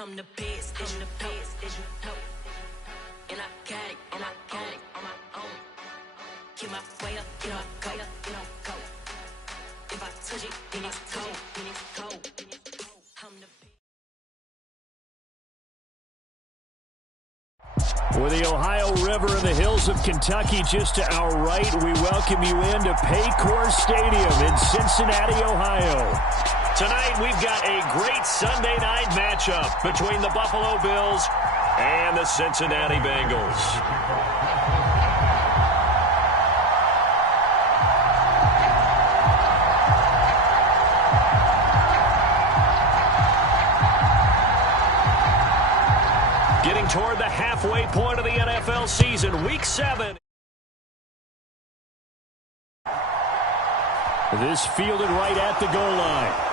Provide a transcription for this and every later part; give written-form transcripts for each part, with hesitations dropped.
I'm the best, and the best, and I got it, and I got it on my own. Get my way up, get up, go, go. If I touch it, then it's cold, I'm the best. With the Ohio River and the hills of Kentucky just to our right, we welcome you into Paycor Stadium in Cincinnati, Ohio. Tonight, we've got a great Sunday night matchup between the Buffalo Bills and the Cincinnati Bengals. Getting toward the halfway point of the NFL season, Week 7. This fielded right at the goal line.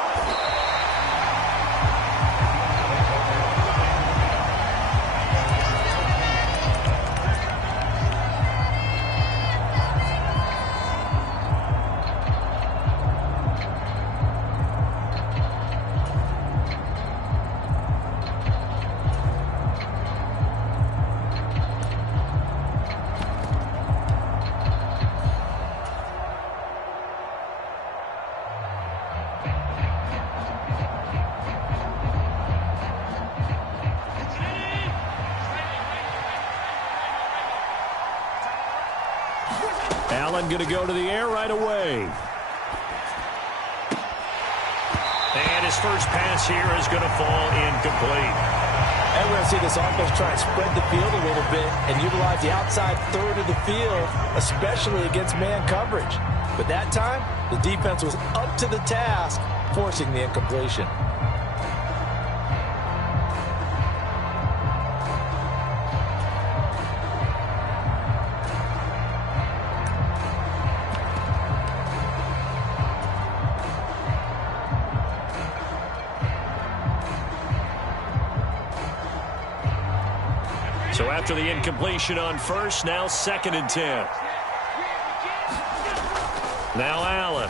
Allen going to go to the air right away. And his first pass here is going to fall incomplete. And we're going to see this offense try and spread the field a little bit and utilize the outside third of the field, especially against man coverage. But that time, the defense was up to the task, forcing the incompletion. So after the incompletion on first, now 2nd and 10. Now Allen.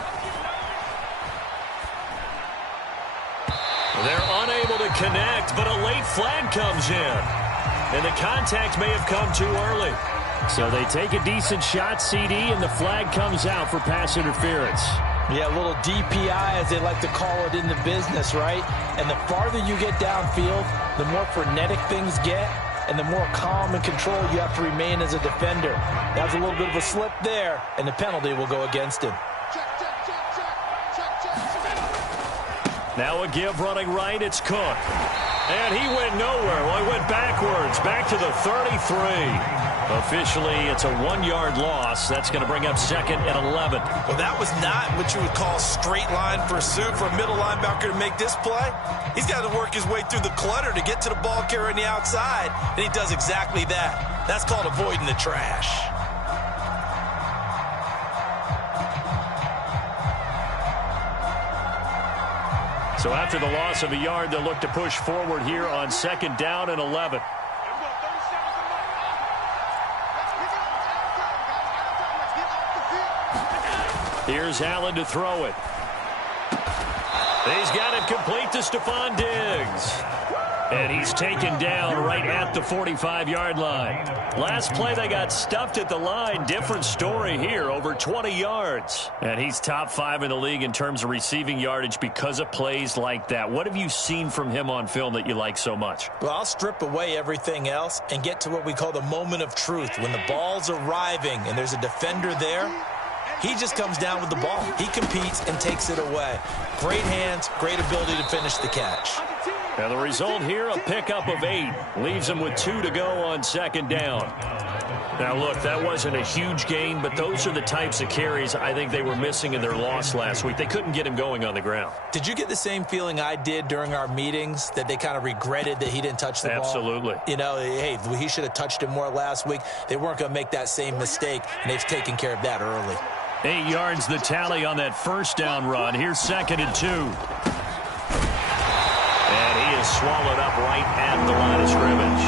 They're unable to connect, but a late flag comes in. And the contact may have come too early. So they take a decent shot, CD, and the flag comes out for pass interference. Yeah, a little DPI, as they like to call it in the business, right? And the farther you get downfield, the more frenetic things get, and the more calm and control you have to remain as a defender. That was a little bit of a slip there, and the penalty will go against him. Now a give running right, it's Cook. And he went nowhere. Well, he went backwards, back to the 33. Officially, it's a 1-yard loss. That's going to bring up 2nd and 11. Well, that was not what you would call straight line pursuit for a middle linebacker to make this play. He's got to work his way through the clutter to get to the ball carrier on the outside, and he does exactly that. That's called avoiding the trash. So after the loss of a yard, they'll look to push forward here on 2nd down and 11. Here's Allen to throw it. He's got it complete to Stephon Diggs. And he's taken down right at the 45-yard line. Last play, they got stuffed at the line. Different story here, over 20 yards. And he's top 5 in the league in terms of receiving yardage because of plays like that. What have you seen from him on film that you like so much? Well, I'll strip away everything else and get to what we call the moment of truth. When the ball's arriving and there's a defender there, he just comes down with the ball. He competes and takes it away. Great hands, great ability to finish the catch. And the result here, a pickup of 8. Leaves him with 2 to go on 2nd down. Now, look, that wasn't a huge gain, but those are the types of carries I think they were missing in their loss last week. They couldn't get him going on the ground. Did you get the same feeling I did during our meetings, that they kind of regretted that he didn't touch the ball? Absolutely. You know, hey, he should have touched him more last week. They weren't going to make that same mistake, and they've taken care of that early. 8 yards the tally on that 1st down run. Here's 2nd and 2. And he is swallowed up right at the line of scrimmage.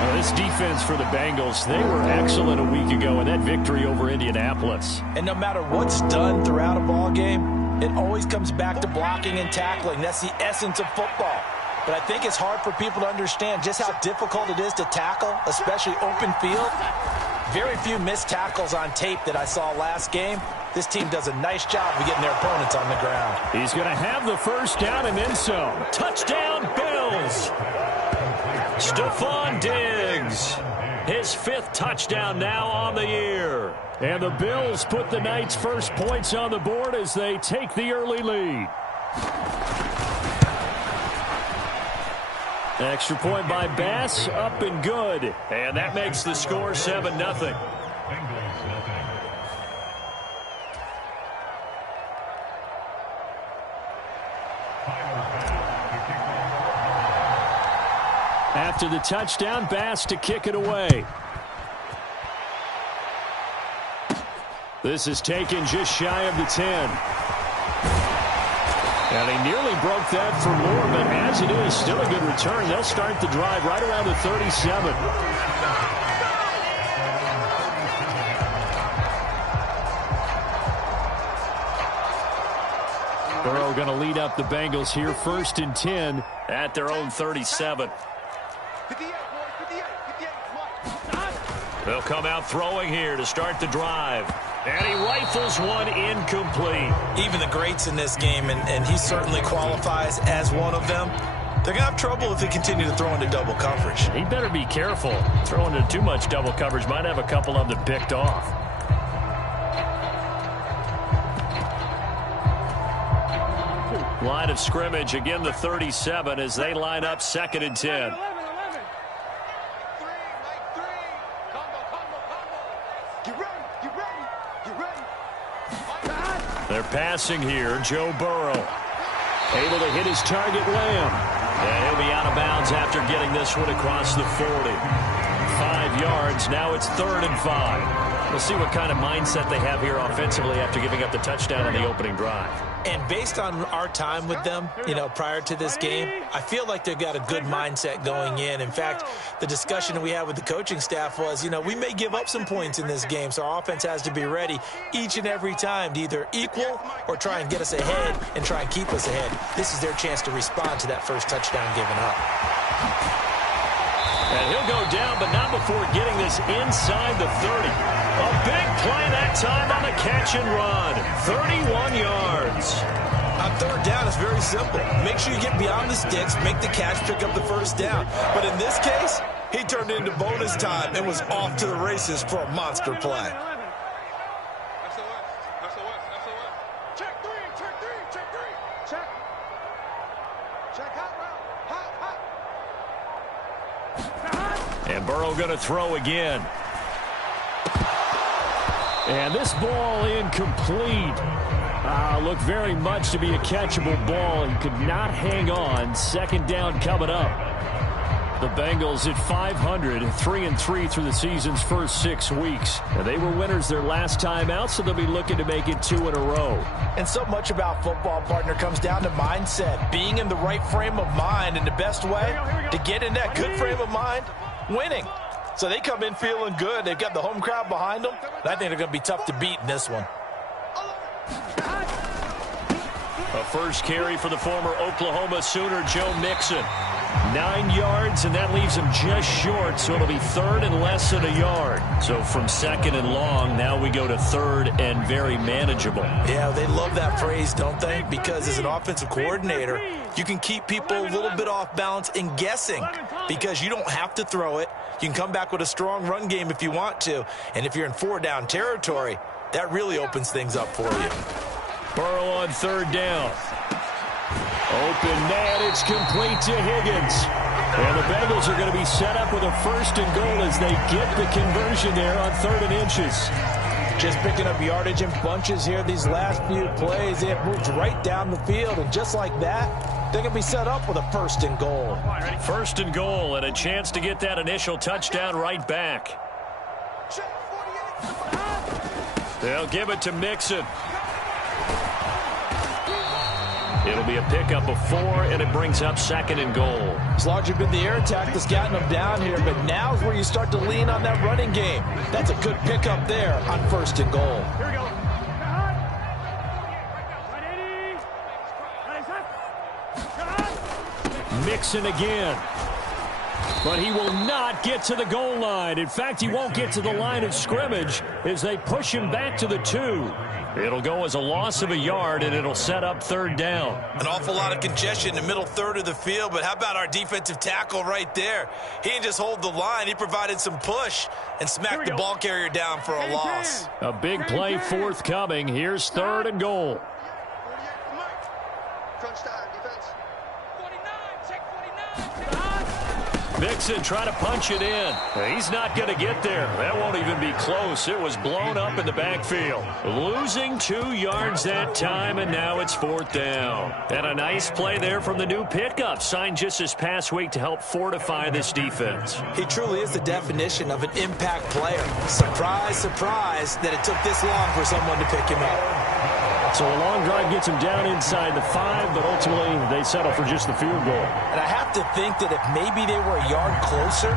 Well, this defense for the Bengals, they were excellent a week ago in that victory over Indianapolis. And no matter what's done throughout a ball game, it always comes back to blocking and tackling. That's the essence of football. but I think it's hard for people to understand just how difficult it is to tackle, especially open field. Very few missed tackles on tape that I saw last game. This team does a nice job of getting their opponents on the ground. He's going to have the first down and then some. Touchdown, Bills! Stephon Diggs, his 5th touchdown now on the year. And the Bills put the night's first points on the board as they take the early lead. Extra point by Bass, up and good. And that makes the score 7-0. After the touchdown, Bass to kick it away. This is taken just shy of the 10. And he nearly broke that for more, but as it is, still a good return. They'll start the drive right around the 37. Burrow going to lead up the Bengals here, 1st and 10 at their own 37. They'll come out throwing here to start the drive. And he rifles one incomplete. Even the greats in this game, and he certainly qualifies as one of them, they're going to have trouble if they continue to throw into double coverage. He better be careful. Throwing into too much double coverage might have a couple of them picked off. Line of scrimmage, again the 37 as they line up 2nd and 10. They're passing here. Joe Burrow able to hit his target, Lamb. And he'll be out of bounds after getting this one across the 40. 5 yards. Now it's 3rd and 5. We'll see what kind of mindset they have here offensively after giving up the touchdown on the opening drive. And based on our time with them, prior to this game, I feel like they've got a good mindset going in. In fact, the discussion we had with the coaching staff was, we may give up some points in this game, so our offense has to be ready each and every time to either equal or try and get us ahead and try and keep us ahead. This is their chance to respond to that first touchdown given up. And he'll go down, but not before getting this inside the 30. A big play that time on the catch and run. 31 yards. On 3rd down, it's very simple. Make sure you get beyond the sticks, make the catch, pick up the first down. But in this case, he turned it into bonus time and was off to the races for a monster play. And Burrow going to throw again. And this ball incomplete. Looked very much to be a catchable ball and could not hang on. 2nd down coming up. The Bengals at 500, 3-3 through the season's first 6 weeks. And they were winners their last time out, so they'll be looking to make it 2 in a row. And so much about football, partner, comes down to mindset. Being in the right frame of mind, and the best way to get in that good frame of mind, winning. So they come in feeling good. They've got the home crowd behind them. And I think they're going to be tough to beat in this one. A first carry for the former Oklahoma Sooner, Joe Mixon. 9 yards, and that leaves him just short, so it'll be 3rd and less than a yard. So from 2nd and long, now we go to 3rd and very manageable. Yeah, they love that phrase, don't they? Because as an offensive coordinator, you can keep people a little bit off balance and guessing because you don't have to throw it. You can come back with a strong run game if you want to. And if you're in 4-down territory, that really opens things up for you. Burrow on 3rd down. Open man, it's complete to Higgins. And the Bengals are going to be set up with a 1st and goal as they get the conversion there on 3rd and inches. Just picking up yardage in bunches here these last few plays. It moves right down the field, and just like that, they're going to be set up with a 1st and goal. 1st and goal, and a chance to get that initial touchdown right back. They'll give it to Mixon. It'll be a pickup of 4, and it brings up 2nd and goal. It's largely been the air attack that's gotten them down here, but now's where you start to lean on that running game. That's a good pickup there on 1st and goal. Here we go. Mixon again. But he will not get to the goal line. In fact, he won't get to the line of scrimmage as they push him back to the 2. It'll go as a loss of a yard, and it'll set up third down. An awful lot of congestion in the middle third of the field, but how about our defensive tackle right there? He didn't just hold the line. He provided some push and smacked the ball carrier down for a loss. A big play forthcoming. Here's third and goal. Mixon trying to punch it in. He's not going to get there. That won't even be close. It was blown up in the backfield. Losing 2 yards that time, and now it's fourth down. And a nice play there from the new pickup, signed just this past week to help fortify this defense. He truly is the definition of an impact player. Surprise, surprise that it took this long for someone to pick him up. So a long drive gets him down inside the 5, but ultimately they settle for just the field goal. And I have to think that if maybe they were a yard closer,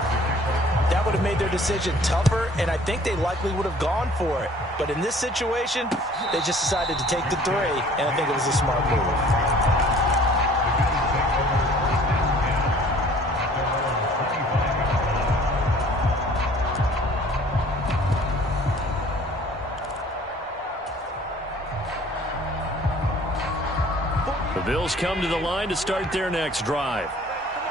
that would have made their decision tougher, and I think they likely would have gone for it. But in this situation, they just decided to take the 3, and I think it was a smart move. The Bills come to the line to start their next drive.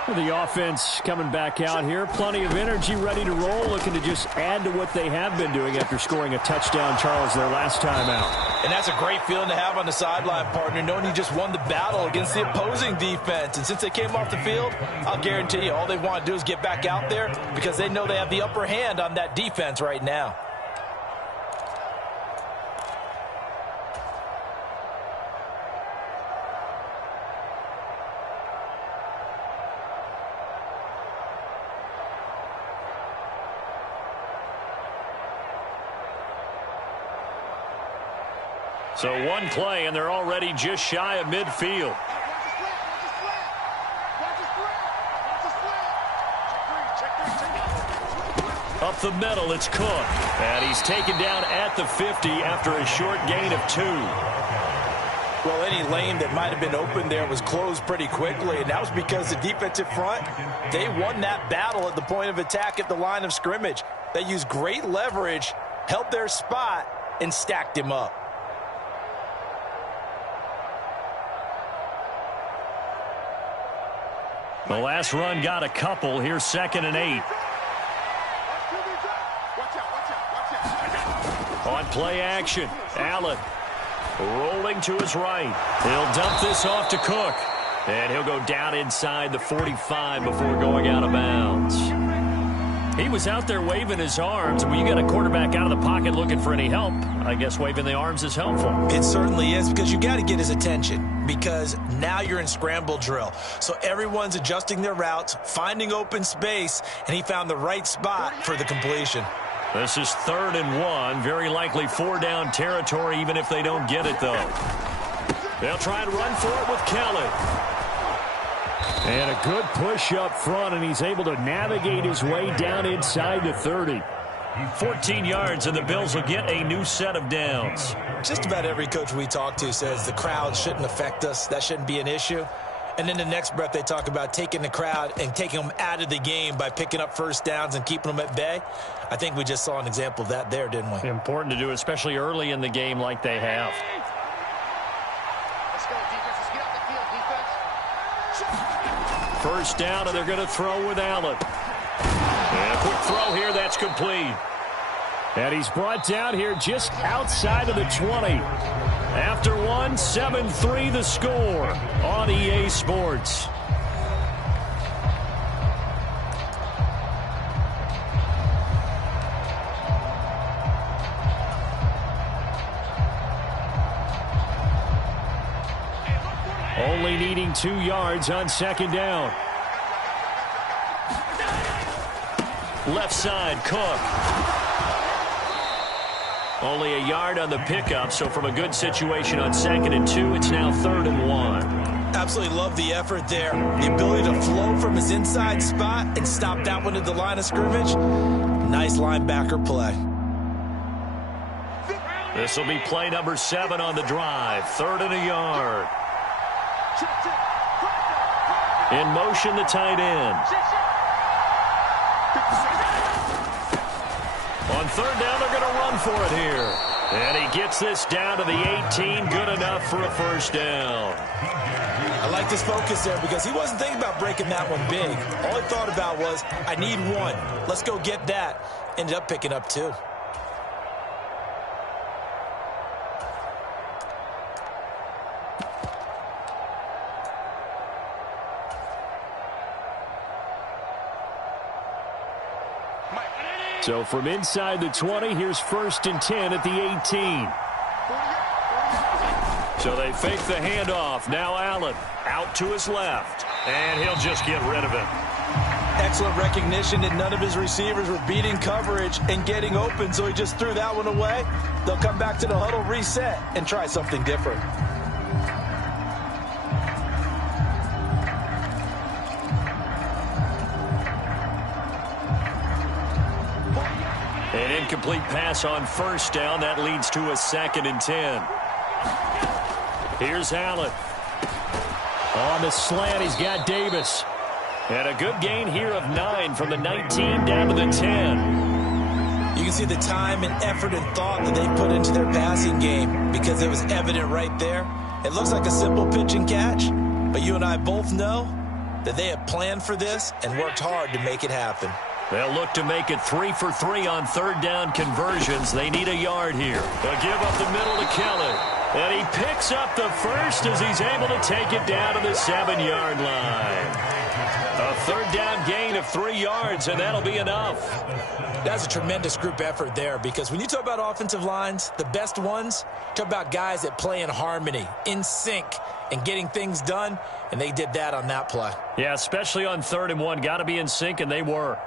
The offense coming back out here. Plenty of energy, ready to roll, looking to just add to what they have been doing after scoring a touchdown, Charles, their last time out. And that's a great feeling to have on the sideline, partner, knowing you just won the battle against the opposing defense. And since they came off the field, I'll guarantee you all they want to do is get back out there because they know they have the upper hand on that defense right now. So one play, and they're already just shy of midfield. Up the middle, it's Cook. And he's taken down at the 50 after a short gain of 2. Well, any lane that might have been open there was closed pretty quickly, and that was because the defensive front, they won that battle at the point of attack at the line of scrimmage. They used great leverage, held their spot, and stacked him up. The last run got a couple. Here's 2nd and 8. On play action, Allen rolling to his right. He'll dump this off to Cook. And he'll go down inside the 45 before going out of bounds. He was out there waving his arms. When you got a quarterback out of the pocket looking for any help, I guess waving the arms is helpful. It certainly is, because you got to get his attention, because now you're in scramble drill. So everyone's adjusting their routes, finding open space, and he found the right spot for the completion. This is 3rd and 1. Very likely 4-down territory, even if they don't get it, though. They'll try and run for it with Kelly. And a good push up front, and he's able to navigate his way down inside the 30. 14 yards, and the Bills will get a new set of downs. Just about every coach we talk to says the crowd shouldn't affect us. That shouldn't be an issue. And then the next breath they talk about taking the crowd and taking them out of the game by picking up first downs and keeping them at bay. I think we just saw an example of that there, didn't we? Important to do, especially early in the game like they have. Let's go, defense. Let's get off the field, defense. First down, and they're going to throw with Allen. And a quick throw here, that's complete. And he's brought down here just outside of the 20. After one, 7-3 the score on EA Sports. Only needing 2 yards on 2nd down. Left side, Cook. Only a yard on the pickup, so from a good situation on 2nd and 2, it's now 3rd and 1. Absolutely love the effort there. The ability to flow from his inside spot and stop that one at the line of scrimmage. Nice linebacker play. This will be play number 7 on the drive. 3rd and a yard. In motion, the tight end. On third down, they're going to run for it here. And he gets this down to the 18. Good enough for a first down. I like this focus there because he wasn't thinking about breaking that one big. All he thought about was, I need one. Let's go get that. Ended up picking up 2. So from inside the 20, here's 1st and 10 at the 18. So they fake the handoff. Now Allen out to his left. And he'll just get rid of it. Excellent recognition that none of his receivers were beating coverage and getting open, so he just threw that one away. They'll come back to the huddle, reset, and try something different. An incomplete pass on first down. That leads to a 2nd and 10. Here's Allen. On the slant, he's got Davis. And a good gain here of 9 from the 19 down to the 10. You can see the time and effort and thought that they put into their passing game because it was evident right there. It looks like a simple pitch and catch, but you and I both know that they have planned for this and worked hard to make it happen. They'll look to make it 3 for 3 on third down conversions. They need a yard here. They'll give up the middle to Kelly. And he picks up the first as he's able to take it down to the 7-yard line. A third down gain of 3 yards, and that'll be enough. That's a tremendous group effort there because when you talk about offensive lines, the best ones, talk about guys that play in harmony, in sync, and getting things done, and they did that on that play. Yeah, especially on 3rd and 1. Got to be in sync, and they were.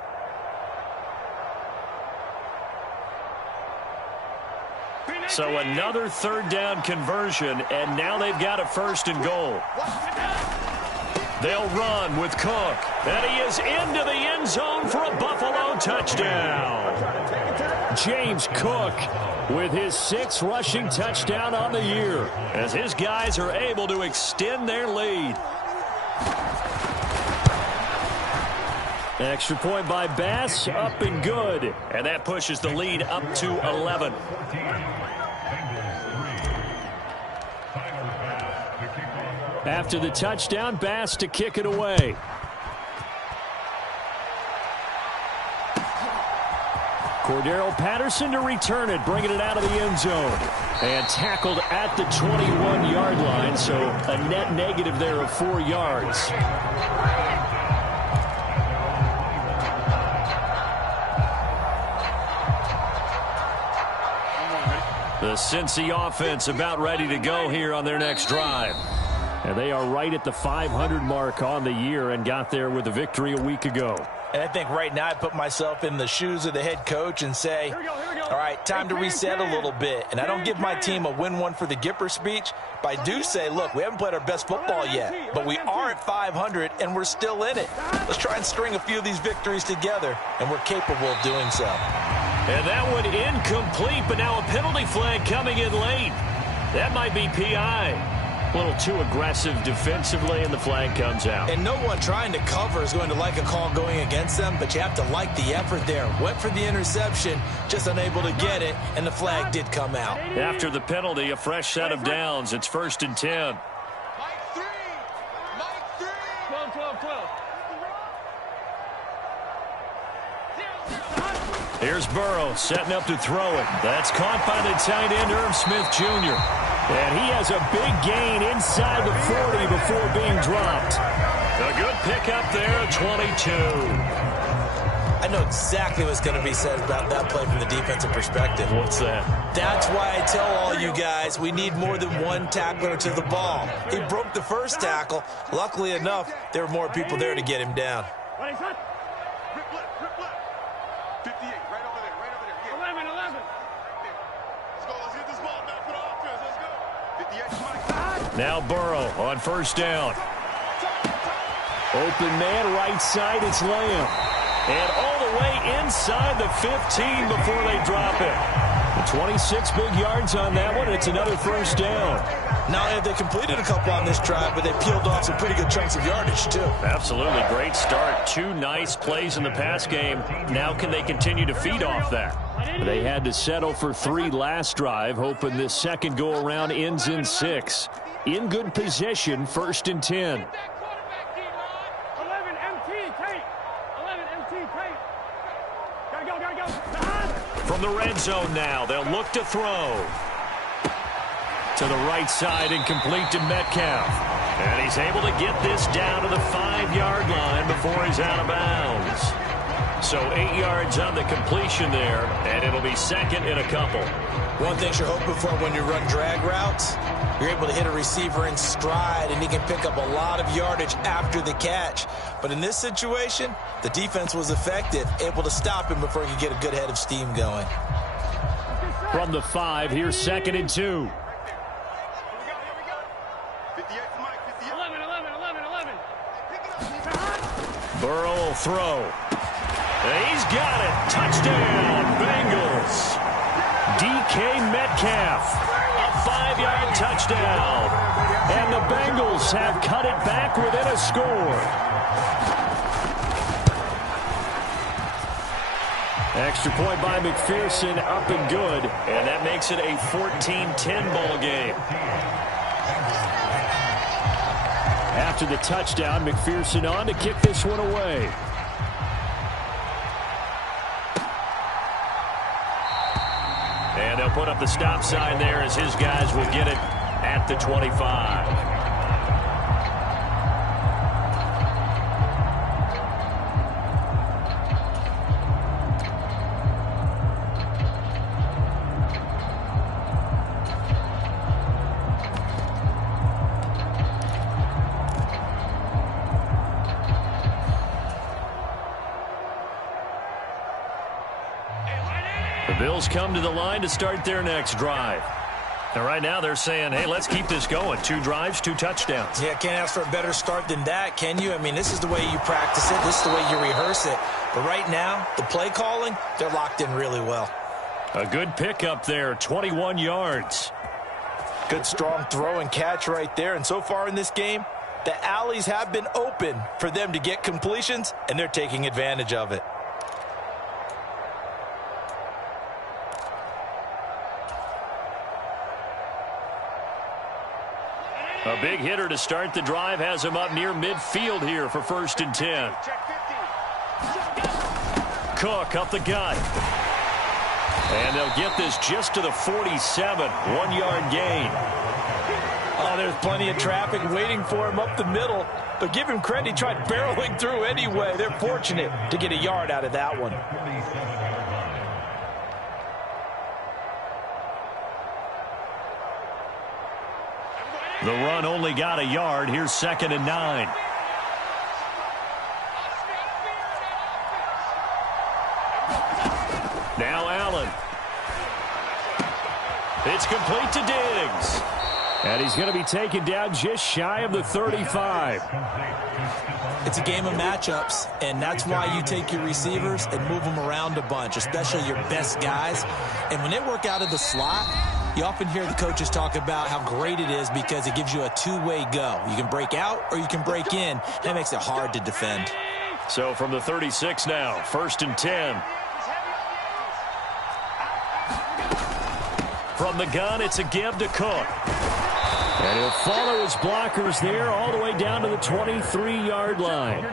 So another third down conversion, and now they've got a 1st and goal. They'll run with Cook, and he is into the end zone for a Buffalo touchdown. James Cook with his 6th rushing touchdown on the year as his guys are able to extend their lead. Extra point by Bass, up and good. And that pushes the lead up to 11. After the touchdown, Bass to kick it away. Cordero Patterson to return it, bringing it out of the end zone. And tackled at the 21-yard line, so a net negative there of 4 yards. The Cincy offense about ready to go here on their next drive. And they are right at the 500 mark on the year and got there with a victory a week ago. And I think right now I put myself in the shoes of the head coach and say, all right, time to reset a little bit. And I don't give my team a win one for the Gipper speech, but I do say, look, we haven't played our best football yet, but we are at 500 and we're still in it. Let's try and string a few of these victories together, and we're capable of doing so. And that one incomplete, but now a penalty flag coming in late. That might be PI. A little too aggressive defensively, and the flag comes out. And no one trying to cover is going to like a call going against them, but you have to like the effort there. Went for the interception, just unable to get it, and the flag did come out. After the penalty, a fresh set of downs. It's 1st and 10. Mike 3. Mike 3. 12. Here's Burrow setting up to throw it. That's caught by the tight end, Irv Smith Jr. And he has a big gain inside the 40 before being dropped. A good pickup there, 22. I know exactly what's going to be said about that play from the defensive perspective. What's that? That's why I tell all you guys we need more than one tackler to the ball. He broke the first tackle. Luckily enough, there were more people there to get him down. 58, right over there, Yeah. 11. Let's go, let's get this ball back for the offense, let's go. 58, Now Burrow on 1st down. Open man, right side, it's Lamb. And all the way inside the 15 before they drop it. 26 big yards on that one. It's another first down. Not only have they completed a couple on this drive, but they peeled off some pretty good chunks of yardage, too. Absolutely. Great start. 2 nice plays in the pass game. Now can they continue to feed off that? They had to settle for 3 last drive, hoping this second go-around ends in 6. In good position, 1st and 10. From the red zone now, they'll look to throw. To the right side and complete to Metcalf. And he's able to get this down to the 5-yard line before he's out of bounds. So 8 yards on the completion there, and it'll be second in a couple. One thing you're hoping for when you run drag routes, you're able to hit a receiver in stride, and he can pick up a lot of yardage after the catch. But in this situation, the defense was effective, able to stop him before he could get a good head of steam going. From the 5, here's 2nd and 2. Burrow will throw. And he's got it. Touchdown, Bengals. DK Metcalf, a 5-yard touchdown. And the Bengals have cut it back within a score. Extra point by McPherson, up and good. And that makes it a 14-10 ball game. After the touchdown, McPherson on to kick this one away. And they'll put up the stop sign there as his guys will get it at the 25. Bills come to the line to start their next drive. And right now they're saying, hey, let's keep this going. 2 drives, 2 touchdowns. Yeah, can't ask for a better start than that, can you? I mean, this is the way you practice it. This is the way you rehearse it. But right now, the play calling, they're locked in really well. A good pickup there, 21 yards. Good strong throw and catch right there. And so far in this game, the alleys have been open for them to get completions, and they're taking advantage of it. A big hitter to start the drive has him up near midfield here for 1st and 10. Cook up the gut. And they'll get this just to the 47, 1-yard gain. Oh, there's plenty of traffic waiting for him up the middle. But give him credit, he tried barreling through anyway. They're fortunate to get a yard out of that one. The run only got a yard. Here's 2nd and 9. Now Allen. It's complete to Diggs. And he's going to be taken down just shy of the 35. It's a game of matchups, and that's why you take your receivers and move them around a bunch, especially your best guys. And when they work out of the slot, you often hear the coaches talk about how great it is because it gives you a 2-way go. You can break out or you can break in. That makes it hard to defend. So from the 36 now, 1st and 10. From the gun, it's a give to Cook. And he'll follow his blockers there all the way down to the 23-yard line.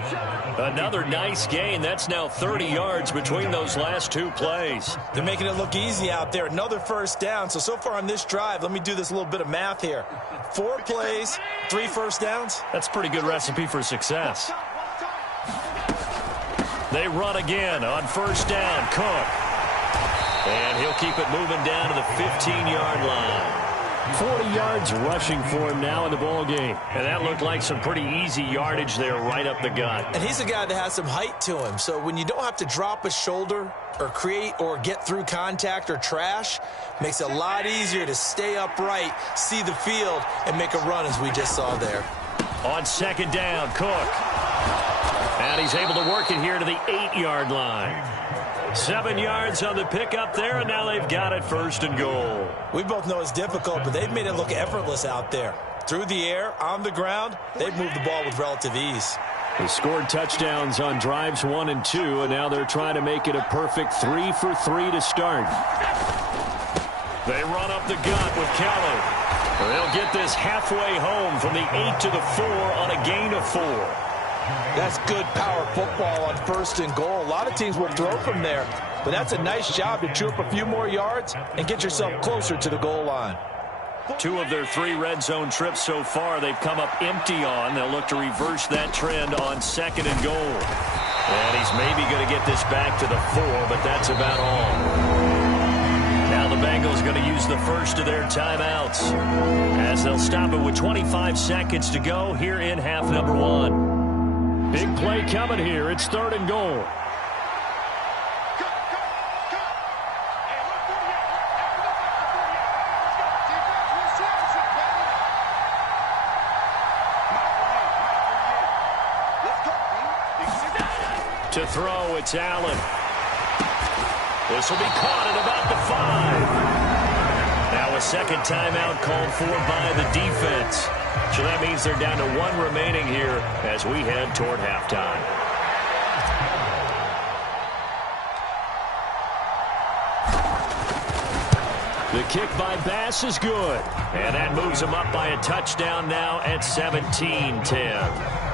Another nice gain. That's now 30 yards between those last 2 plays. They're making it look easy out there. Another first down. So far on this drive, let me do this little bit of math here. 4 plays, 3 first downs. That's a pretty good recipe for success. They run again on 1st down. Cook. And he'll keep it moving down to the 15-yard line. 40 yards rushing for him now in the ball game. And that looked like some pretty easy yardage there right up the gut. And he's a guy that has some height to him. So when you don't have to drop a shoulder or create or get through contact or trash, makes it a lot easier to stay upright, see the field, and make a run as we just saw there. On 2nd down, Cook. And he's able to work it here to the 8-yard line. 7 yards on the pickup there, and now they've got it 1st and goal. We both know it's difficult, but they've made it look effortless out there. Through the air, on the ground, they've moved the ball with relative ease. They scored touchdowns on drives 1 and 2, and now they're trying to make it a perfect 3 for 3 to start. They run up the gut with Kelly. They'll get this halfway home from the 8 to the 4 on a gain of 4. That's good power football on 1st and goal. A lot of teams will throw from there, but that's a nice job to chew up a few more yards and get yourself closer to the goal line. 2 of their 3 red zone trips so far they've come up empty on. They'll look to reverse that trend on 2nd and goal. And he's maybe going to get this back to the 4, but that's about all. Now the Bengals going to use the first of their timeouts as they'll stop it with 25 seconds to go here in half number 1. Big play coming here. It's 3rd and goal. To throw, it's Allen. This will be caught at about the 5. Now a second timeout called for by the defense. So that means they're down to 1 remaining here as we head toward halftime. The kick by Bass is good. And that moves them up by a touchdown now at 17-10.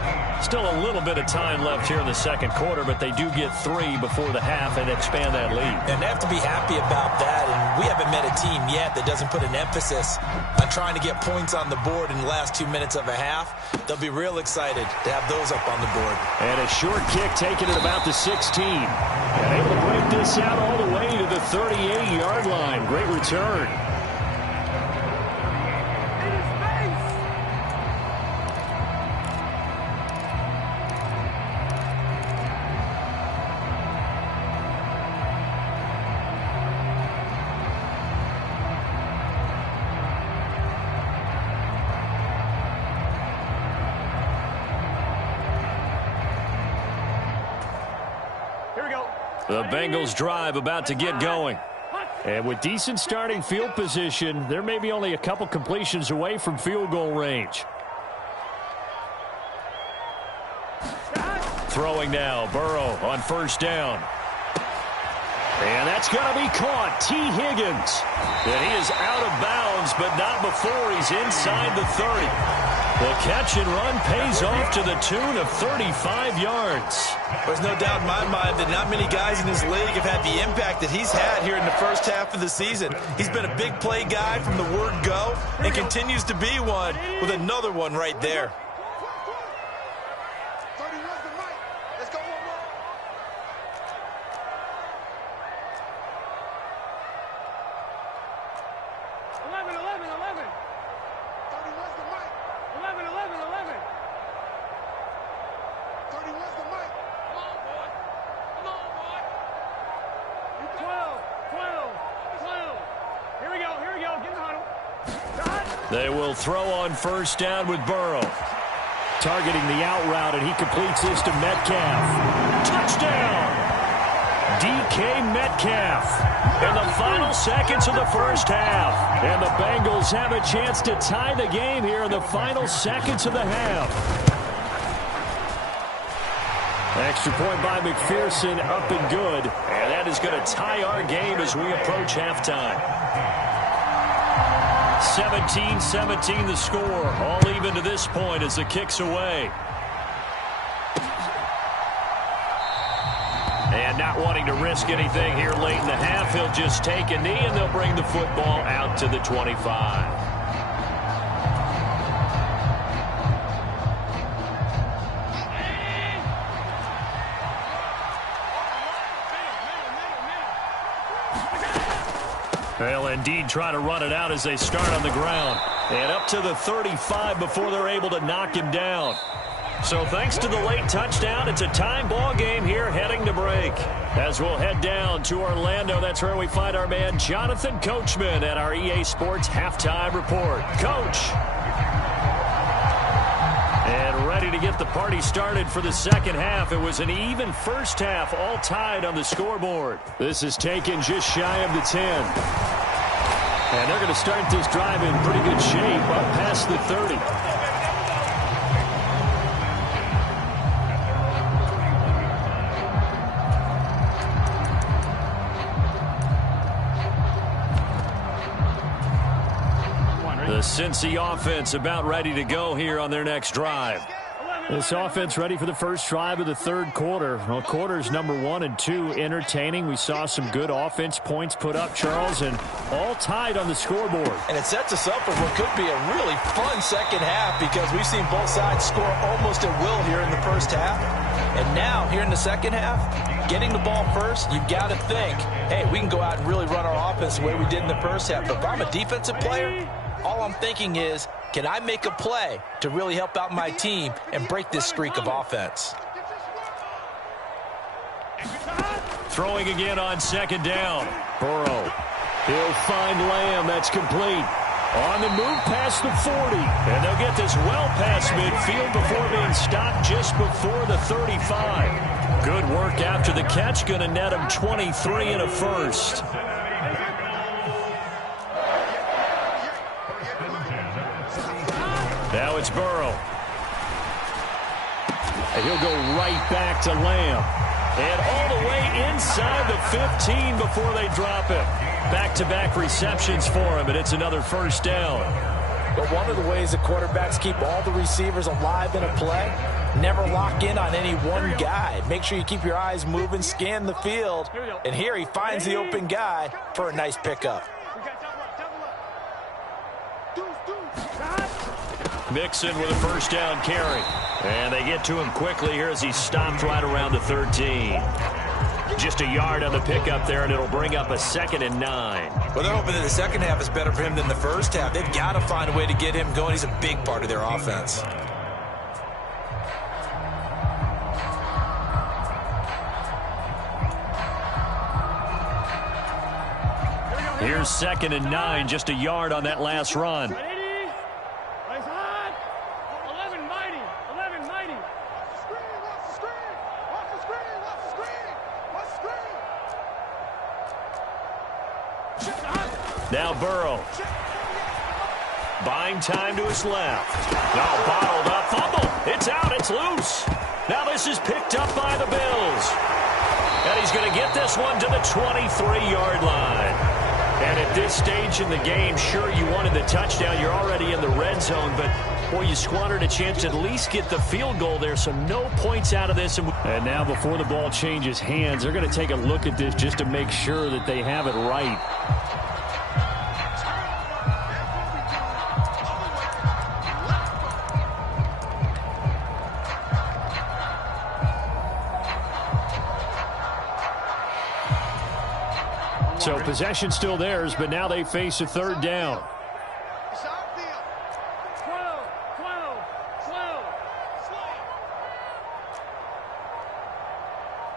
Still a little bit of time left here in the 2nd quarter, but they do get 3 before the half and expand that lead. And they have to be happy about that. And we haven't met a team yet that doesn't put an emphasis on trying to get points on the board in the last 2 minutes of a half. They'll be real excited to have those up on the board. And a short kick taken at about the 16. And able to break this out all the way to the 38-yard line. Great return. The Bengals drive about to get going. And with decent starting field position, there may be only a couple completions away from field goal range. Throwing now, Burrow on 1st down. And that's going to be caught. T. Higgins. And he is out of bounds, but not before he's inside the 30. The catch and run pays off to the tune of 35 yards. There's no doubt in my mind that not many guys in this league have had the impact that he's had here in the 1st half of the season. He's been a big play guy from the word go and continues to be one with another one right there. They will throw on 1st down with Burrow. Targeting the out route, and he completes this to Metcalf. Touchdown! DK Metcalf in the final seconds of the 1st half. And the Bengals have a chance to tie the game here in the final seconds of the half. Extra point by McPherson, up and good. And that is going to tie our game as we approach halftime. 17-17 the score. All even to this point as the kick's away. And not wanting to risk anything here late in the half, he'll just take a knee and they'll bring the football out to the 25. They'll indeed try to run it out as they start on the ground. And up to the 35 before they're able to knock him down. So thanks to the late touchdown, it's a time ball game here heading to break. As we'll head down to Orlando, that's where we find our man Jonathan Coachman at our EA Sports Halftime Report. Coach. And ready to get the party started for the second half. It was an even first half, all tied on the scoreboard. This is taken just shy of the 10. And they're going to start this drive in pretty good shape up past the 30. The Cincy offense about ready to go here on their next drive. This offense ready for the first drive of the third quarter. Well, quarters number 1 and 2 entertaining. We saw some good offense points put up, Charles, and all tied on the scoreboard. And it sets us up for what could be a really fun second half because we've seen both sides score almost at will here in the first half. And now, here in the second half, getting the ball first, you've got to think, hey, we can go out and really run our offense the way we did in the first half. But if I'm a defensive player, all I'm thinking is, can I make a play to really help out my team and break this streak of offense? Throwing again on second down. Burrow. He'll find Lamb. That's complete. On the move past the 40. And they'll get this well past midfield before being stopped just before the 35. Good work after the catch. Going to net him 23 and a first. Now it's Burrow. And he'll go right back to Lamb. And all the way inside the 15 before they drop him. Back-to-back receptions for him, and it's another first down. But one of the ways that quarterbacks keep all the receivers alive in a play, never lock in on any one guy. Make sure you keep your eyes moving, scan the field. And here he finds the open guy for a nice pickup. Mixon with a first down carry. And they get to him quickly here as he's stopped right around the 13. Just a yard on the pickup there, and it'll bring up a 2nd and 9. Well, they're hoping that the second half is better for him than the first half. They've got to find a way to get him going. He's a big part of their offense. Here's 2nd and 9, just a yard on that last run. Now Burrow. Buying time to his left. Now bottled up. Fumble. It's out. It's loose. Now this is picked up by the Bills. And he's going to get this one to the 23-yard line. And at this stage in the game, sure, you wanted the touchdown. You're already in the red zone. But, boy, you squandered a chance to at least get the field goal there. So no points out of this. And now before the ball changes hands, they're going to take a look at this just to make sure that they have it right. So possession still theirs, but now they face a third down.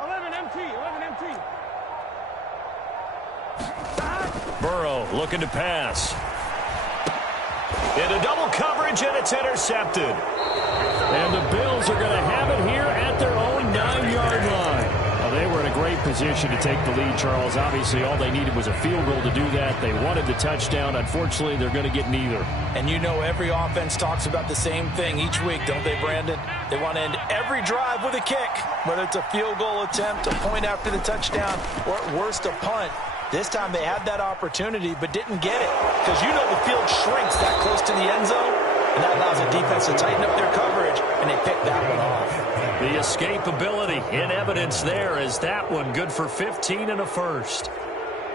11 empty. Burrow looking to pass. Into double coverage, and it's intercepted. And the Bills are going to have it here at their own 9-yard line. Well, they were in a great position to take the lead, Charles. Obviously, all they needed was a field goal to do that. They wanted the touchdown. Unfortunately, they're going to get neither. And you know every offense talks about the same thing each week, don't they, Brandon? They want to end every drive with a kick, whether it's a field goal attempt, a point after the touchdown, or at worst, a punt. This time they had that opportunity but didn't get it because you know the field shrinks that close to the end zone, and that allows the defense to tighten up their coverage, and they picked that one off. The escapability in evidence there is that one good for 15 and a first.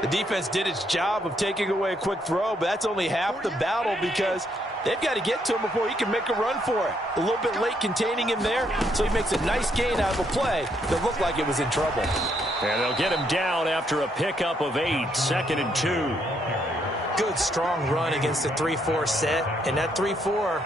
The defense did its job of taking away a quick throw, but that's only half the battle because they've got to get to him before he can make a run for it. A little bit late containing him there, so he makes a nice gain out of a play that looked like it was in trouble. And they'll get him down after a pickup of 8, 2nd and 2. Good, strong run against the 3-4 set. And that 3-4,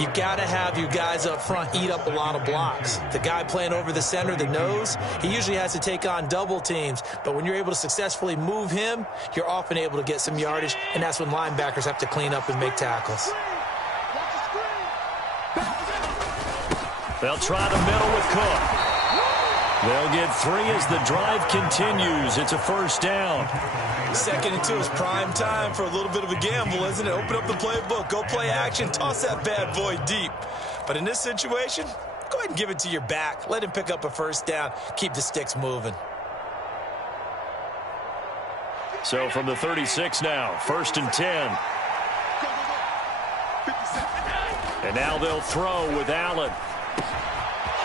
you've got to have you guys up front eat up a lot of blocks. The guy playing over the center, the nose, he usually has to take on double teams. But when you're able to successfully move him, you're often able to get some yardage, and that's when linebackers have to clean up and make tackles. They'll try the middle with Cook. They'll get 3 as the drive continues. It's a first down. 2nd and 2 is prime time for a little bit of a gamble, isn't it? Open up the playbook, go play action, toss that bad boy deep. But in this situation, go ahead and give it to your back. Let him pick up a first down. Keep the sticks moving. So from the 36 now, 1st and 10. And now they'll throw with Allen.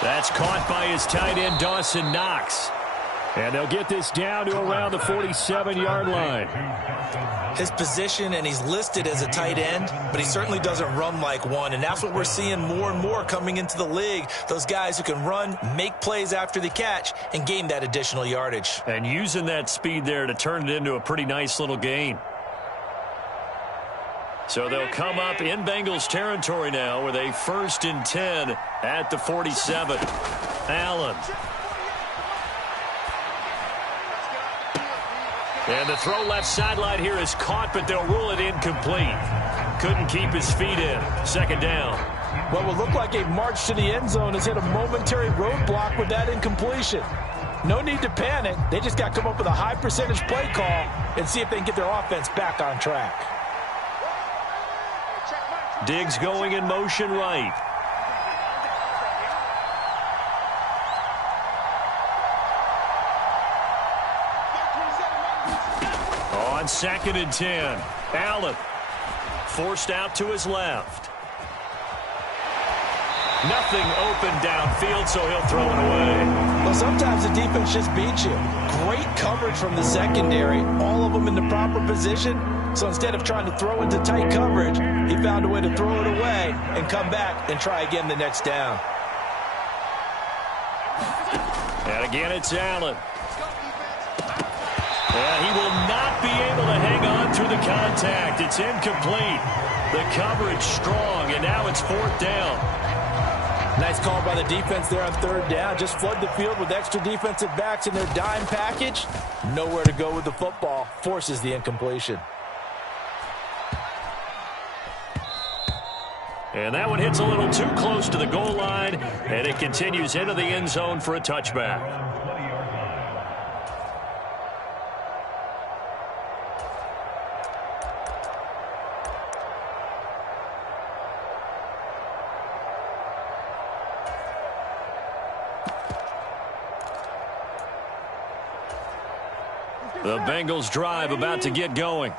That's caught by his tight end, Dawson Knox. And they'll get this down to around the 47-yard line. His position, and he's listed as a tight end, but he certainly doesn't run like one, and that's what we're seeing more and more coming into the league. Those guys who can run, make plays after the catch, and gain that additional yardage. And using that speed there to turn it into a pretty nice little gain. So they'll come up in Bengals territory now with a 1st and 10 at the 47. Allen. And the throw left sideline here is caught, but they'll rule it incomplete. Couldn't keep his feet in. 2nd down. What will look like a march to the end zone has hit a momentary roadblock with that incompletion. No need to panic. They just got to come up with a high percentage play call and see if they can get their offense back on track. Diggs going in motion right. On 2nd and 10, Allen forced out to his left. Nothing open downfield, so he'll throw it away. Well, sometimes the defense just beats you. Great coverage from the secondary, all of them in the proper position. So instead of trying to throw into tight coverage, he found a way to throw it away and come back and try again the next down. And again, it's Allen. And he will not be able to hang on through the contact. It's incomplete. The coverage strong, and now it's 4th down. Nice call by the defense there on 3rd down. Just flood the field with extra defensive backs in their dime package. Nowhere to go with the football. Forces the incompletion. And that one hits a little too close to the goal line, and it continues into the end zone for a touchback. The Bengals drive about to get going.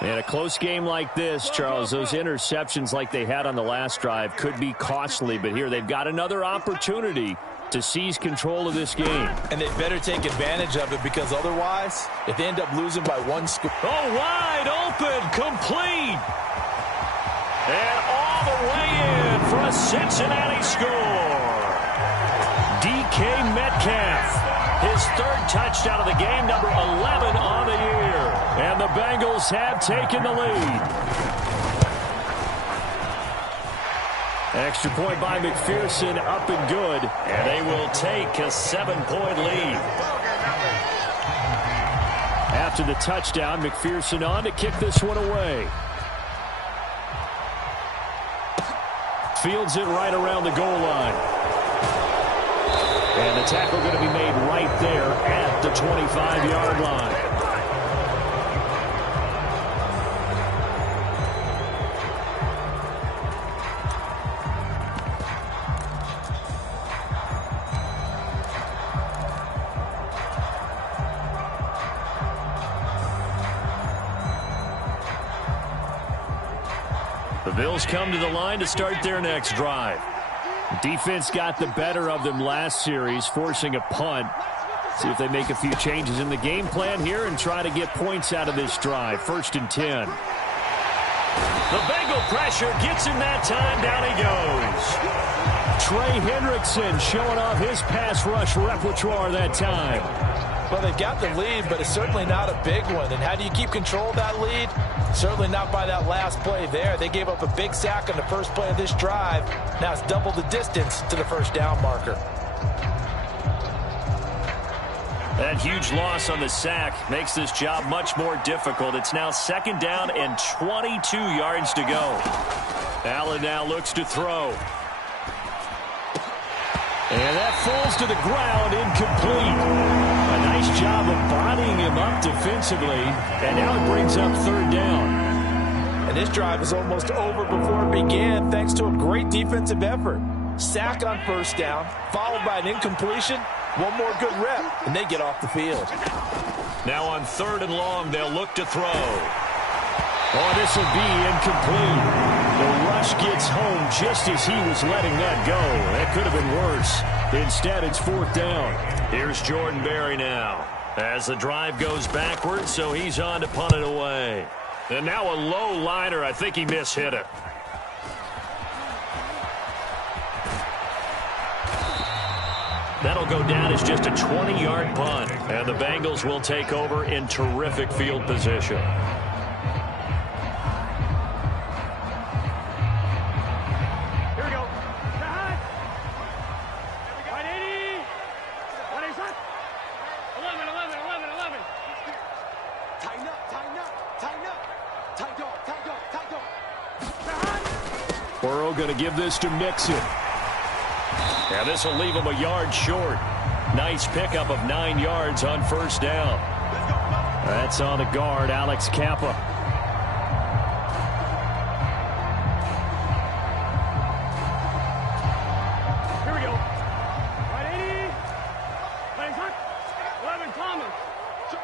In a close game like this, Charles, those interceptions like they had on the last drive could be costly, but here they've got another opportunity to seize control of this game. And they better take advantage of it, because otherwise, if they end up losing by 1 score. Oh, wide open, complete. And all the way in for a Cincinnati score. DK Metcalf. His 3rd touchdown of the game, number 11 on the year. And the Bengals have taken the lead. Extra point by McPherson, up and good. And they will take a 7-point lead. After the touchdown, McPherson on to kick this one away. Fields it right around the goal line. And the tackle going to be made right there at the 25-yard line. The Bills come to the line to start their next drive. Defense got the better of them last series, forcing a punt. See if they make a few changes in the game plan here and try to get points out of this drive. 1st and 10. The Bengal pressure gets him that time. Down he goes. Trey Hendrickson showing off his pass rush repertoire that time. Well, they've got the lead, but it's certainly not a big one. And how do you keep control of that lead? Certainly not by that last play there. They gave up a big sack on the first play of this drive. Now it's double the distance to the 1st down marker. That huge loss on the sack makes this job much more difficult. It's now 2nd down and 22 yards to go. Allen now looks to throw. And that falls to the ground, incomplete. A nice job of bodying him up defensively, and now it brings up third down. And this drive is almost over before it began, thanks to a great defensive effort. Sack on first down, followed by an incompletion. One more good rep, and they get off the field. Now on third and long, they'll look to throw. Oh, this will be incomplete. The rush gets home just as he was letting that go. That could have been worse. Instead, it's fourth down. Here's Jordan Berry now. As the drive goes backwards, so he's on to punt it away. And now a low liner. I think he mishit it. That'll go down as just a 20-yard punt. And the Bengals will take over in terrific field position. Burrow going to give this to Mixon. Now this will leave him a yard short. Nice pickup of 9 yards on first down. That's on the guard, Alex Kappa. Here we go. Right 80. Playing hot. 11 Thomas. Jump.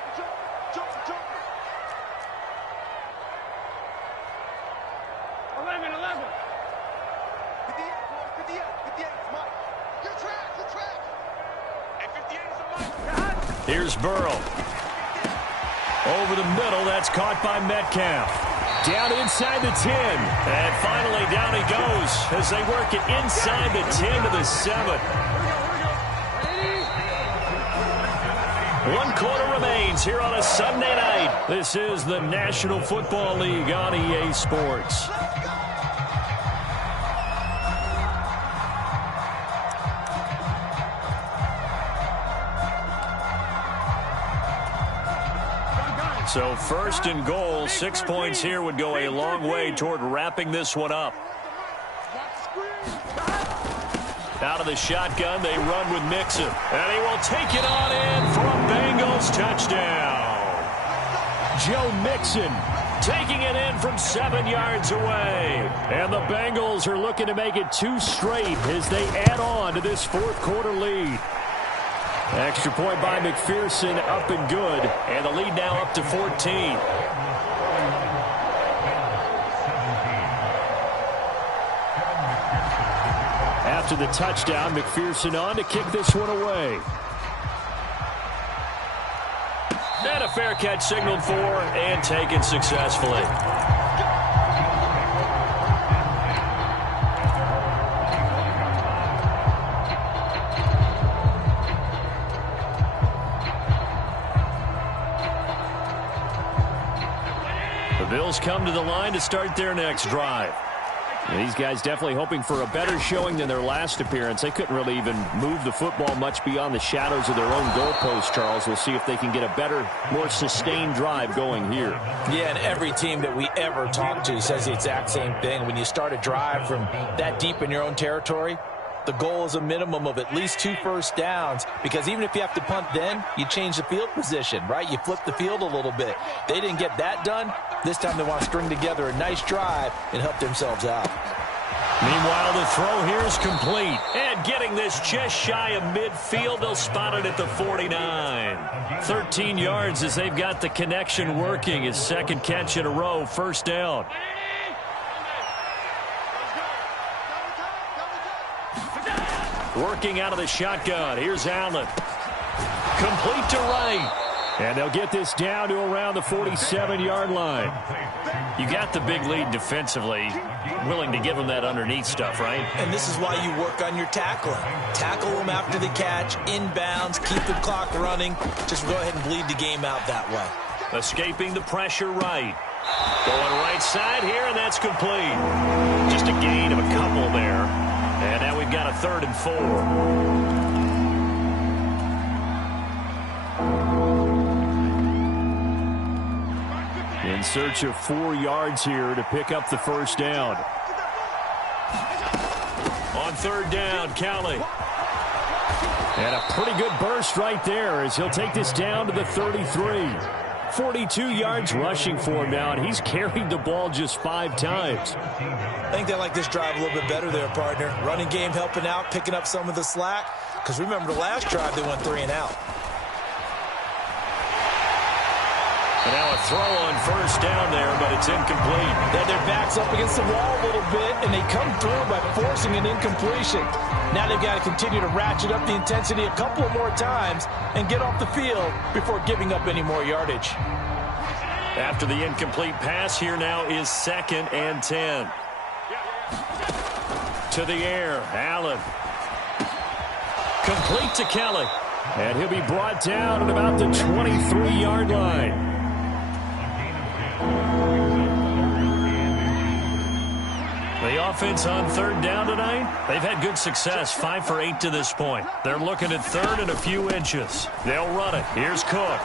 11. 58, it's Mike. You're trash. And 58 is a Mike. Here's Burrow. Over the middle, that's caught by Metcalf. Down inside the 10. And finally down he goes as they work it inside the 10 to the 7. 1 quarter remains here on a Sunday night. This is the National Football League on EA Sports. So first and goal, 6 points here would go a long way toward wrapping this one up. Out of the shotgun, they run with Mixon. And he will take it on in for a Bengals touchdown. Joe Mixon taking it in from 7 yards away. And the Bengals are looking to make it 2 straight as they add on to this fourth quarter lead. Extra point by McPherson, up and good. And the lead now up to 14. After the touchdown, McPherson on to kick this one away. And a fair catch signaled for and taken successfully. The Bills come to the line to start their next drive. These guys definitely hoping for a better showing than their last appearance. They couldn't really even move the football much beyond the shadows of their own goalpost, Charles. We'll see if they can get a better, more sustained drive going here. Yeah, and every team that we ever talk to says the exact same thing. When you start a drive from that deep in your own territory, the goal is a minimum of at least 2 first downs, because even if you have to punt then, you change the field position, right? You flip the field a little bit. They didn't get that done. This time they want to string together a nice drive and help themselves out. Meanwhile, the throw here is complete. And getting this just shy of midfield, they'll spot it at the 49. 13 yards as they've got the connection working. His second catch in a row, first down. Working out of the shotgun. Here's Allen. Complete to right. And they'll get this down to around the 47-yard line. You got the big lead defensively. Willing to give them that underneath stuff, right? And this is why you work on your tackling. Tackle them after the catch, inbounds, keep the clock running. Just go ahead and bleed the game out that way. Escaping the pressure right. Going right side here, and that's complete. Just a gain of a couple there. And now we've got a 3rd and 4. In search of 4 yards here to pick up the first down. On 3rd down, Cowley. And a pretty good burst right there as he'll take this down to the 33. 42 yards rushing for him now, and he's carried the ball just 5 times. I think they like this drive a little bit better there, partner. Running game helping out, picking up some of the slack. Because remember, the last drive they went 3 and out. And now a throw on first down there, but it's incomplete. They had their backs up against the wall a little bit, and they come through by forcing an incompletion. Now they've got to continue to ratchet up the intensity a couple of more times and get off the field before giving up any more yardage. After the incomplete pass, here now is 2nd and 10. To the air, Allen. Complete to Kelly. And he'll be brought down at about the 23-yard line. The offense on 3rd down tonight, they've had good success, 5 for 8 to this point. They're looking at 3rd and a few inches. They'll run it. Here's Cook.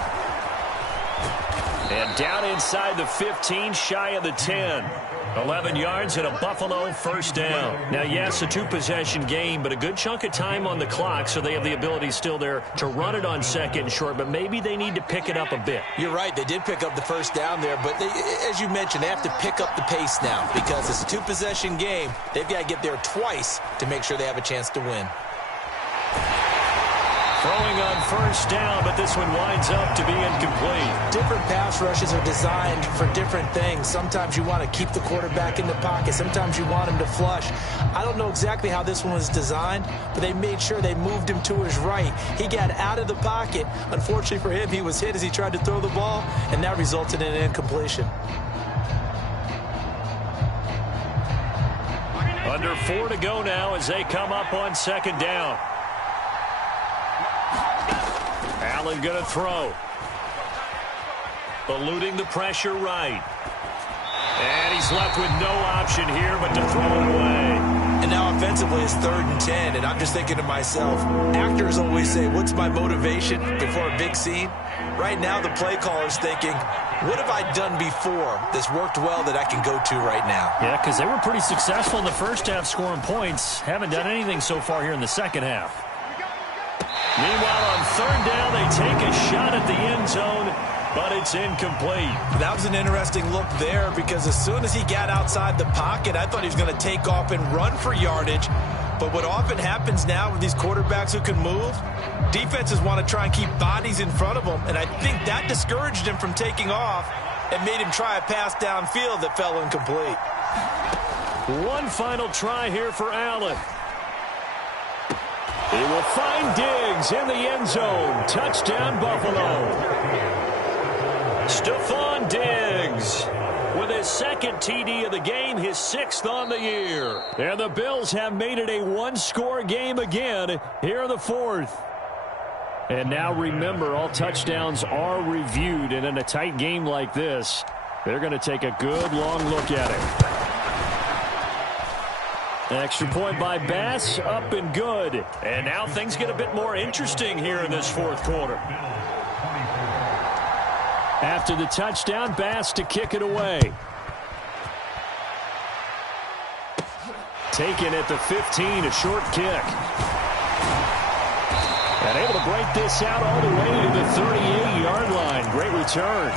And down inside the 15, shy of the 10. 11 yards and a Buffalo first down. Now, yes, a 2-possession game, but a good chunk of time on the clock, so they have the ability still there to run it on 2nd and short, but maybe they need to pick it up a bit. You're right. They did pick up the first down there, but they, as you mentioned, they have to pick up the pace now because it's a 2-possession game. They've got to get there twice to make sure they have a chance to win. Throwing on first down, but this one winds up to be incomplete. Different pass rushes are designed for different things. Sometimes you want to keep the quarterback in the pocket. Sometimes you want him to flush. I don't know exactly how this one was designed, but they made sure they moved him to his right. He got out of the pocket. Unfortunately for him, he was hit as he tried to throw the ball, and that resulted in an incompletion. Under 4 to go now as they come up on 2nd down. Allen going to throw. Eluding the pressure right. And he's left with no option here but to throw it away. And now offensively it's 3rd and 10, and I'm just thinking to myself, actors always say, what's my motivation before a big scene? Right now the play caller's thinking, what have I done before that's worked well that I can go to right now? Yeah, because they were pretty successful in the first half scoring points. Haven't done anything so far here in the second half. Meanwhile, on 3rd down, they take a shot at the end zone, but it's incomplete. That was an interesting look there because as soon as he got outside the pocket, I thought he was going to take off and run for yardage. But what often happens now with these quarterbacks who can move, defenses want to try and keep bodies in front of them, and I think that discouraged him from taking off and made him try a pass downfield that fell incomplete. One final try here for Allen. He will find Diggs in the end zone. Touchdown, Buffalo. Stephon Diggs with his 2nd TD of the game, his 6th on the year. And the Bills have made it a 1-score game again here in the 4th. And now remember, all touchdowns are reviewed, and in a tight game like this, they're going to take a good long look at it. Extra point by Bass, up and good. And now things get a bit more interesting here in this 4th quarter. After the touchdown, Bass to kick it away. Taken at the 15, a short kick. And able to break this out all the way to the 38-yard line. Great return.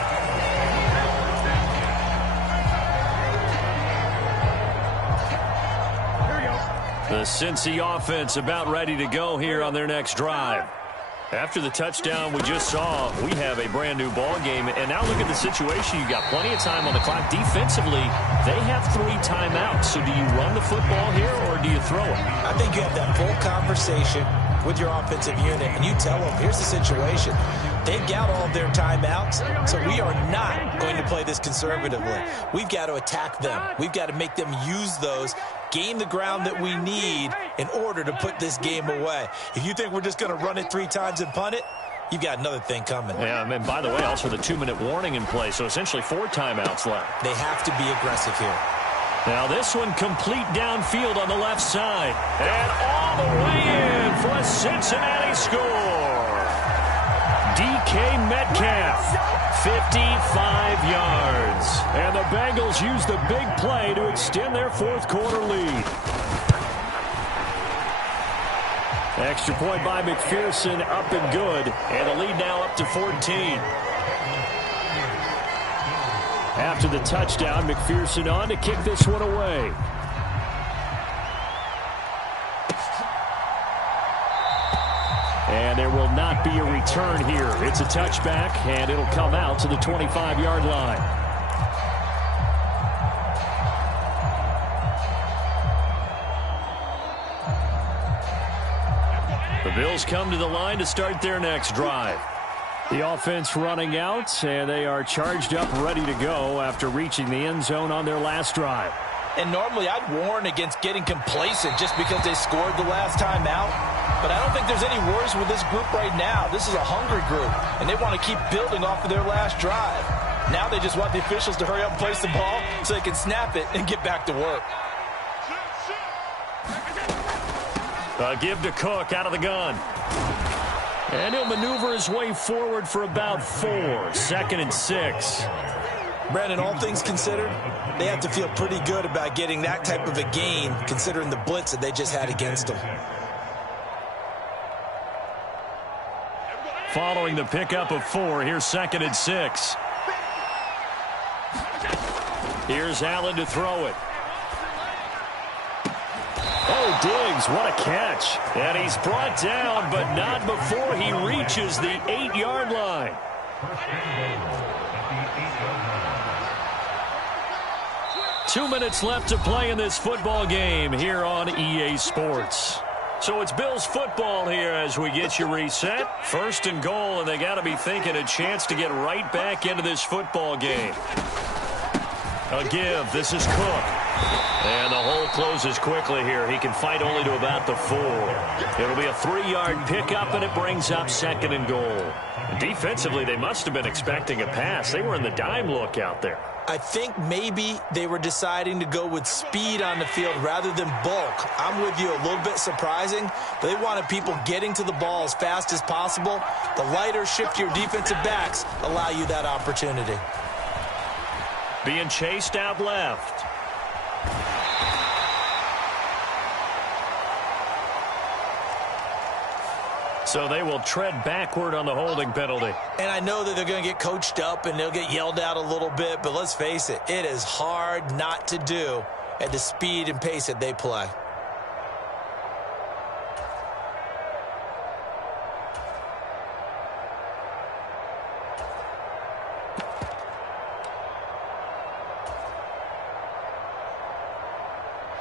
The Cincy offense about ready to go here on their next drive. After the touchdown we just saw, we have a brand new ball game. And now look at the situation. You've got plenty of time on the clock. Defensively, they have 3 timeouts. So do you run the football here or do you throw it? I think you have that full conversation with your offensive unit, and you tell them, here's the situation. They've got all of their timeouts, so we are not going to play this conservatively. We've got to attack them. We've got to make them use those, gain the ground that we need in order to put this game away. If you think we're just going to run it 3 times and punt it, you've got another thing coming. Yeah, and by the way, also the 2-minute warning in play, so essentially 4 timeouts left. They have to be aggressive here. Now this one complete downfield on the left side. And all the way in for a Cincinnati score. DK Metcalf, 55 yards. And the Bengals use the big play to extend their 4th quarter lead. Extra point by McPherson, up and good. And the lead now up to 14. After the touchdown, McPherson on to kick this one away. And there will not be a return here. It's a touchback, and it'll come out to the 25-yard line. The Bills come to the line to start their next drive. The offense running out, and they are charged up, ready to go after reaching the end zone on their last drive. And normally I'd warn against getting complacent just because they scored the last time out. But I don't think there's any worries with this group right now. This is a hungry group, and they want to keep building off of their last drive. Now they just want the officials to hurry up and place the ball so they can snap it and get back to work. Give to Cook out of the gun. And he'll maneuver his way forward for about 4. 2nd and 6. Brandon, all things considered, they have to feel pretty good about getting that type of a gain considering the blitz that they just had against them. Following the pickup of 4, here's 2nd and 6. Here's Allen to throw it. Oh, Diggs, what a catch. And he's brought down, but not before he reaches the 8-yard line. Two minutes left to play in this football game here on EA Sports. So it's Bills football here as we get you reset. 1st and goal, and they got to be thinking a chance to get right back into this football game. A give. This is Cook. And the hole closes quickly here. He can fight only to about the 4. It'll be a 3-yard pickup, and it brings up 2nd and goal. Defensively, they must have been expecting a pass. They were in the dime look out there. I think maybe they were deciding to go with speed on the field rather than bulk. I'm with you, a little bit surprising, but they wanted people getting to the ball as fast as possible. The lighter, shiftier defensive backs allow you that opportunity. Being chased out left. So they will tread backward on the holding penalty. And I know that they're going to get coached up and they'll get yelled at a little bit, but let's face it, it is hard not to do at the speed and pace that they play.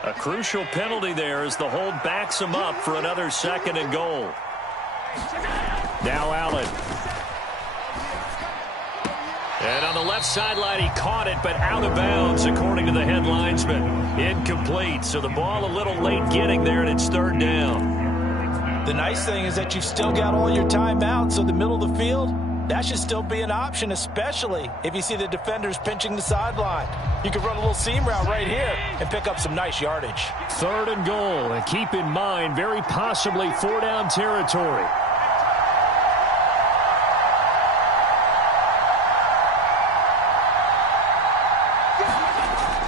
A crucial penalty there as the hold backs him up for another 2nd and goal. Now Allen. And on the left sideline, he caught it, but out of bounds, according to the head linesman. Incomplete, so the ball a little late getting there, and it's 3rd down. The nice thing is that you've still got all your timeouts, so the middle of the field, that should still be an option, especially if you see the defenders pinching the sideline. You can run a little seam route right here and pick up some nice yardage. 3rd and goal, and keep in mind, very possibly 4-down territory.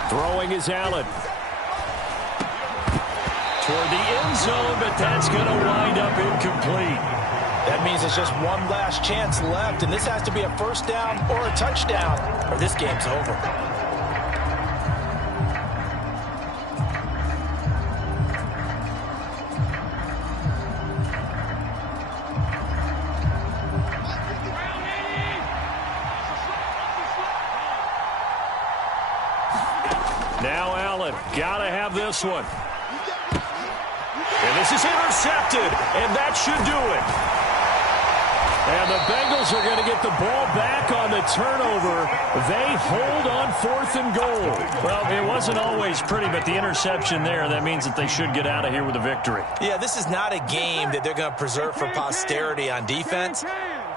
Throwing is Allen. Toward the end zone, but that's going to wind up incomplete. That means it's just one last chance left, and this has to be a 1st down or a touchdown, or this game's over. Now Allen, gotta have this one. And this is intercepted, and that should do it. And the Bengals are going to get the ball back on the turnover. They hold on 4th and goal. Well, it wasn't always pretty, but the interception there, that means that they should get out of here with a victory. Yeah, this is not a game that they're going to preserve for posterity on defense,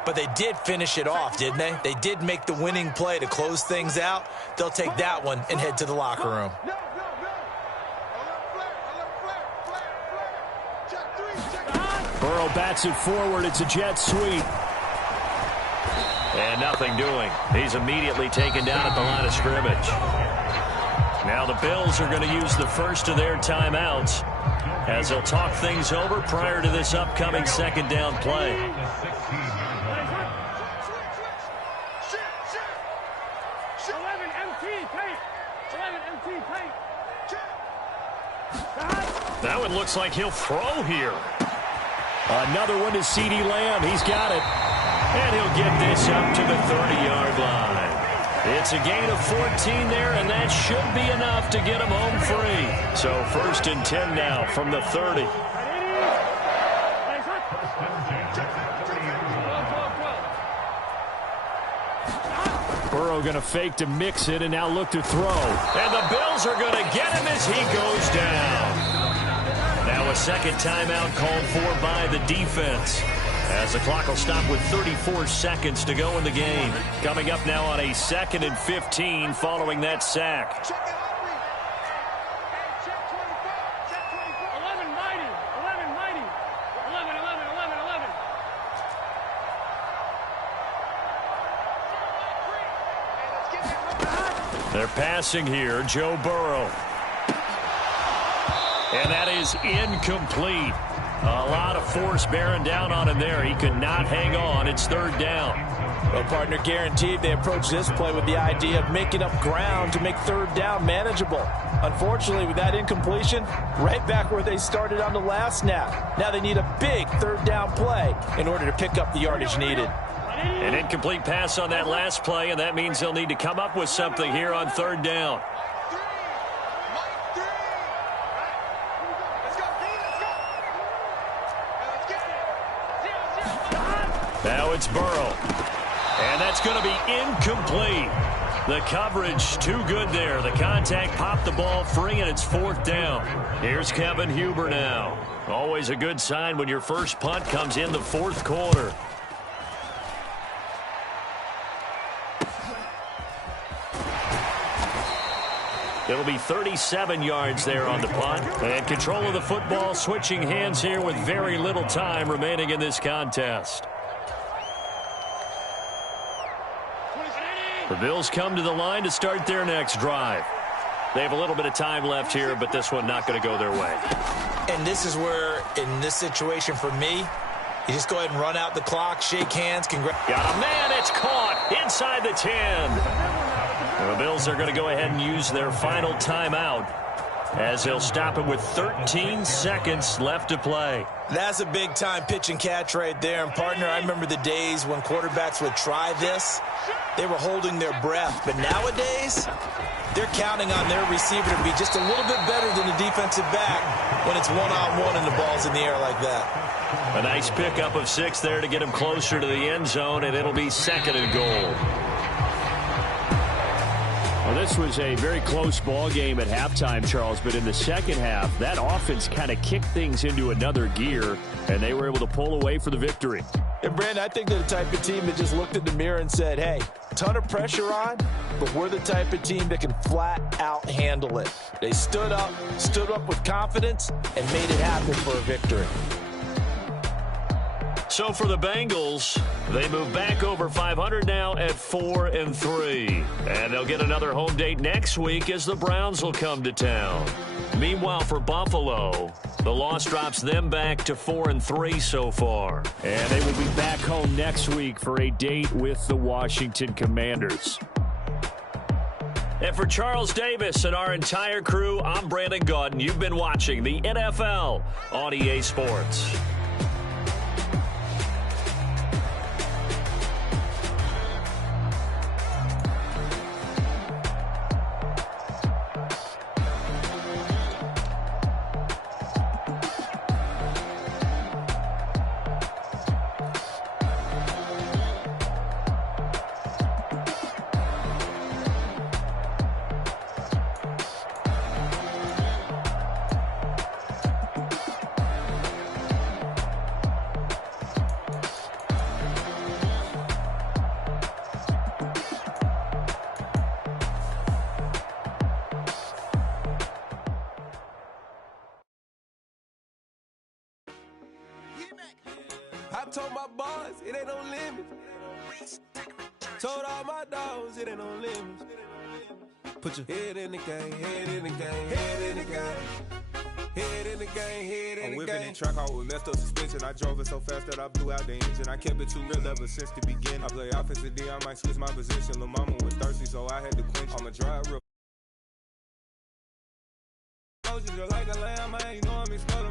but they did finish it off, didn't they? They did make the winning play to close things out. They'll take that one and head to the locker room. Burrow bats it forward. It's a jet sweep. And nothing doing. He's immediately taken down at the line of scrimmage. Now the Bills are going to use the first of their timeouts as they'll talk things over prior to this upcoming second down play. 11 MT paint. 11 MT paint. That one looks like he'll throw here. Another one to CeeDee Lamb. He's got it. And he'll get this up to the 30-yard line. It's a gain of 14 there, and that should be enough to get him home free. So 1st and 10 now from the 30. Burrow going to fake to mix it and now look to throw. And the Bills are going to get him as he goes down. Now a second timeout called for by the defense, as the clock will stop with 34 seconds to go in the game. Coming up now on a 2nd and 15 following that sack. 11 mighty. 11 mighty. 11, 11, 11, 11. They're passing here, Joe Burrow. And that is incomplete. A lot of force bearing down on him there. He could not hang on. It's 3rd down. Well, partner, guaranteed they approach this play with the idea of making up ground to make 3rd down manageable. Unfortunately, with that incompletion, right back where they started on the last snap. Now they need a big 3rd down play in order to pick up the yardage needed. An incomplete pass on that last play, and that means they'll need to come up with something here on 3rd down. Now it's Burrow. And that's going to be incomplete. The coverage too good there. The contact popped the ball free, and it's 4th down. Here's Kevin Huber now. Always a good sign when your first punt comes in the 4th quarter. It'll be 37 yards there on the punt. And control of the football switching hands here with very little time remaining in this contest. The Bills come to the line to start their next drive. They have a little bit of time left here, but this one not going to go their way. And this is where, in this situation for me, you just go ahead and run out the clock, shake hands. Got a man, it's caught inside the 10. The Bills are going to go ahead and use their final timeout as they'll stop it with 13 seconds left to play. That's a big-time pitch and catch right there. And, partner, I remember the days when quarterbacks would try this. They were holding their breath. But nowadays, they're counting on their receiver to be just a little bit better than the defensive back when it's one-on-one and the ball's in the air like that. A nice pickup of 6 there to get him closer to the end zone, and it'll be 2nd and goal. Well, this was a very close ball game at halftime, Charles, but in the second half, that offense kind of kicked things into another gear, and they were able to pull away for the victory. And, Brandon, I think they're the type of team that just looked in the mirror and said, hey, ton of pressure on, but we're the type of team that can flat out handle it. They stood up with confidence, and made it happen for a victory. So for the Bengals, they move back over 500 now at 4-3. And they'll get another home date next week as the Browns will come to town. Meanwhile, for Buffalo, the loss drops them back to 4-3 so far. And they will be back home next week for a date with the Washington Commanders. And for Charles Davis and our entire crew, I'm Brandon Gaudin. You've been watching the NFL on EA Sports. I told my boys it ain't no limit. Told all my dogs it ain't no limit. Put your head in the game, head in the game, head in the game. Head in the game, head in the game. I'm whipping in track hall with messed up suspension. I drove it so fast that I blew out the engine. I kept it too real ever since the beginning. I play offensive D, I might switch my position. Lil' mama was thirsty, so I had to quench. I'ma drive real. Just like a lamb, man, you know I'm exploding.